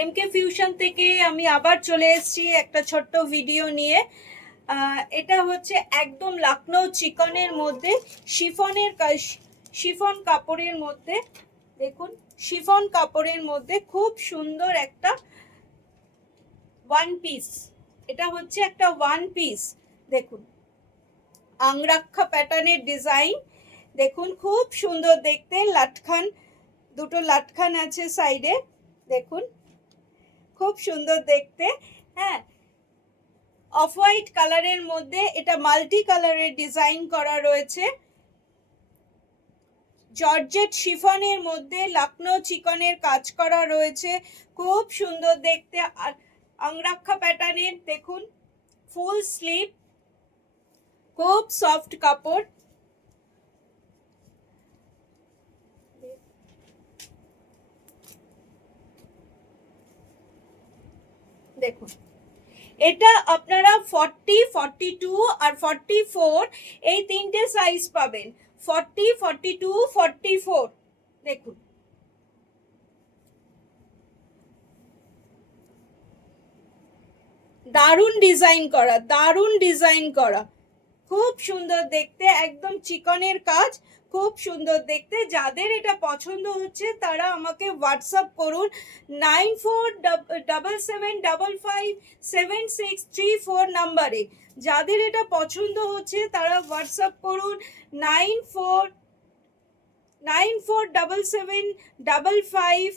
এমকে fusion থেকে আমি আবার চলে এসেছি একটা ছোট্ট ভিডিও নিয়ে। এটা হচ্ছে একদম লখনৌ চিকনের মধ্যে শিফন কাপড়ের মধ্যে, দেখুন শিফন কাপড়ের মধ্যে খুব সুন্দর একটা ওয়ান পিস। এটা হচ্ছে একটা ওয়ান পিস, দেখুন আংরাক্ষা প্যাটার্নের ডিজাইন, দেখুন খুব সুন্দর দেখতে। লাটখান, দুটো লাটখান আছে সাইডে, দেখুন খুব সুন্দর দেখতে। হ্যাঁ, অফ হোয়াইট কালারের মধ্যে এটা মাল্টি কালারের ডিজাইন করা রয়েছে। জর্জেট শিফনের মধ্যে লখনৌ চিকনের কাজ করা রয়েছে, খুব সুন্দর দেখতে। আর আংরাক্ষা প্যাটার্নের দেখুন ফুল স্লিভ, খুব সফট কাপড়। দেখুন এটা আপনারা 40, 42 আর 44 এই তিনটে সাইজ পাবেন। 40, 42, 44, দেখুন দারুণ ডিজাইন করা, দারুণ ডিজাইন করা, খুব সুন্দর দেখতে, একদম চিকনের কাজ, খুব সুন্দর দেখতে। যাদের এটা পছন্দ হচ্ছে তারা আমাকে হোয়াটসঅ্যাপ করুন 9477557634 নাম্বারে। যাদের এটা পছন্দ হচ্ছে তারা হোয়াটসঅ্যাপ করুন 947755